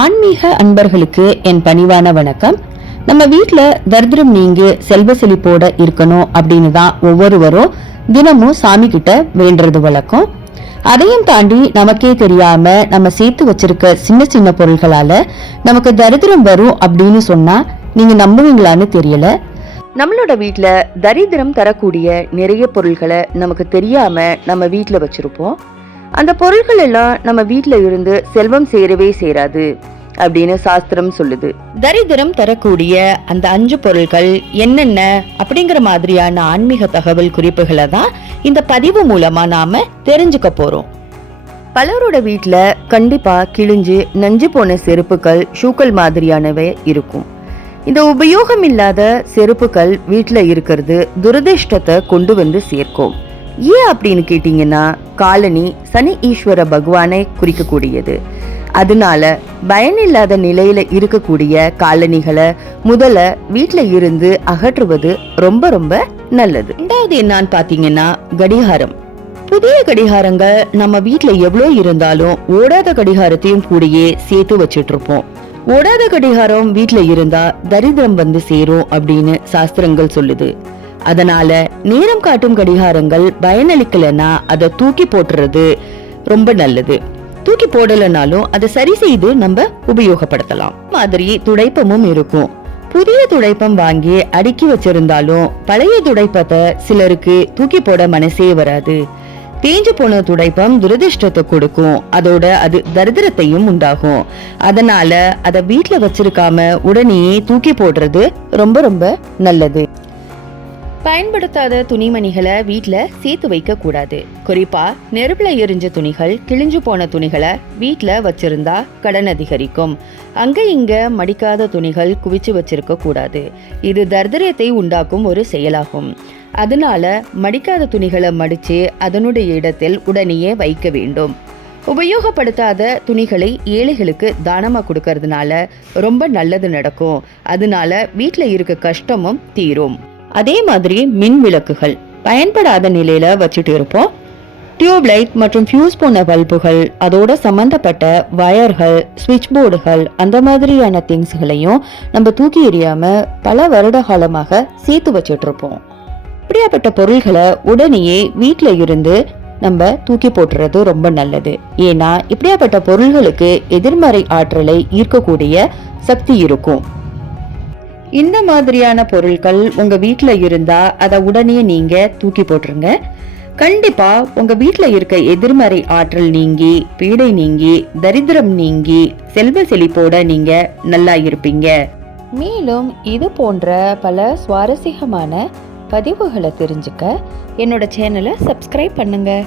ஆன்மீக அன்பர்களுக்கு என் பணிவான வணக்கம். நம்ம வீட்டில் தரித்திரம் நீங்கி செல்வ செழிப்போட இருக்கணும் அப்படின்னு தான் ஒவ்வொருவரும் தினமும் சாமி கிட்ட வேண்டுறது வழக்கம். அதையும் தாண்டி நமக்கே தெரியாம நம்ம சேர்த்து வச்சிருக்க சின்ன சின்ன பொருள்களால நமக்கு தரித்திரம் வரும் அப்படின்னு சொன்னா நீங்க நம்புவீங்களான்னு தெரியல. நம்மளோட வீட்டில் தரித்திரம் தரக்கூடிய நிறைய பொருள்களை நமக்கு தெரியாம நம்ம வீட்டில் வச்சிருப்போம். அந்த பொருள்கள் எல்லாம் நம்ம வீட்ல இருந்து செல்வம் சேரவே சேராது அப்படின்னு சாஸ்திரம் சொல்லுது. தரித்திரம் தரக்கூடிய அந்த அஞ்சு பொருட்கள் என்னென்ன அப்படிங்கிற மாதிரியான ஆன்மீக தகவல் குறிப்புகளை தான் இந்த பதிவு மூலமா நாம தெரிஞ்சுக்க போறோம். பலரோட வீட்ல கண்டிப்பா கிழிஞ்சு நஞ்சு போன செருப்புகள் ஷூக்கள் மாதிரியானவை இருக்கும். இந்த உபயோகம் இல்லாத செருப்புகள் வீட்ல இருக்கிறது துரதிர்ஷ்டத்தை கொண்டு வந்து சேர்க்கும். ஏன் அப்படின்னு கேட்டிங்கன்னா காலனி சனி ஈஸ்வர பகவானை குறிக்கக்கூடியது. அதனால பயனில்லாத நிலையில இருக்கக்கூடிய காலனிகளை முதல்ல வீட்டில் இருந்து அகற்றுவது ரொம்ப ரொம்ப நல்லது. ரெண்டாவது என்னன்னு பாத்தீங்கன்னா கடிகாரம். புதிய கடிகாரங்கள் நம்ம வீட்டில் எவ்வளோ இருந்தாலும் ஓடாத கடிகாரத்தையும் கூடயே சேர்த்து வச்சிட்டு இருப்போம் ஓடாத கடிகாரம் வீட்டில் இருந்தா தரித்திரம் வந்து சேரும் அப்படின்னு சாஸ்திரங்கள் சொல்லுது. அதனால நேரம் காட்டும் கடிகாரங்கள் பயனளிக்கலைன்னா அதை தூக்கி போட்டுறது ரொம்ப நல்லது. தூக்கி போடலைனாலும் அதை சரி செய்து நம்ம உபயோகப்படுத்தலாம். மாதிரி துடைப்பமும் இருக்கும். புதிய துடைப்பம் வாங்கி அடுக்கி வச்சிருந்தாலும் பழைய துடைப்பத்தை சிலருக்கு தூக்கி போட மனசே வராது. தேஞ்சு போன துடைப்பம் துரதிர்ஷ்டத்தை கொடுக்கும். அதோட அது தரித்திரத்தையும் உண்டாகும். அதனால அதை வீட்டுல வச்சிருக்காம உடனே தூக்கி போடுறது ரொம்ப ரொம்ப நல்லது. பயன்படுத்தாத துணிமணிகளை வீட்டில் சேர்த்து வைக்கக்கூடாது குறிப்பாக நெருப்பில் எரிஞ்ச துணிகள் கிழிஞ்சு போன துணிகளை வீட்டில் வச்சிருந்தா கடன் அதிகரிக்கும். அங்கே இங்கே மடிக்காத துணிகள் குவிச்சு வச்சிருக்க கூடாது. இது தர்தரியத்தை உண்டாக்கும் ஒரு செயலாகும். அதனால மடிக்காத துணிகளை மடித்து அதனுடைய இடத்தில் உடனேயே வைக்க வேண்டும். உபயோகப்படுத்தாத துணிகளை ஏழைகளுக்கு தானமாக கொடுக்கறதுனால ரொம்ப நல்லது நடக்கும். அதனால வீட்டில் இருக்க கஷ்டமும் தீரும். அதே மாதிரி மின் விளக்குகள். பயன்படாத நிலையில வச்சுட்டு இருப்போம். டியூப் லைட் மற்றும் ஃபியூஸ் போன பல்புகள் அதோட சம்பந்தப்பட்ட வயர்கள் சுவிட்ச் போர்டுகள் அந்த மாதிரியான திங்ஸ்களையும் நம்ம தூக்கி எறியாம பல வருட காலமாக சேர்த்து வச்சுட்டு இருப்போம். இப்படியாப்பட்ட பொருள்களை உடனேயே வீட்டில் இருந்து நம்ம தூக்கி போட்டுறது ரொம்ப நல்லது. ஏன்னா இப்படியாப்பட்ட பொருள்களுக்கு எதிர்மறை ஆற்றலை ஈர்க்கக்கூடிய சக்தி இருக்கும். இந்த மாதிரியான பொருட்கள் உங்க வீட்டில் இருந்தா அதை உடனே நீங்க தூக்கி போட்டுருங்க. கண்டிப்பா உங்க வீட்டில் இருக்க எதிர்மறை ஆற்றல் நீங்கி பீடை நீங்கி தரித்திரம் நீங்கி செல்வ செழிப்போட நீங்க நல்லா இருப்பீங்க. மேலும் இது போன்ற பல சுவாரஸ்யமான பதிவுகளை தெரிஞ்சுக்க என்னோட சேனலை சப்ஸ்கிரைப் பண்ணுங்கள்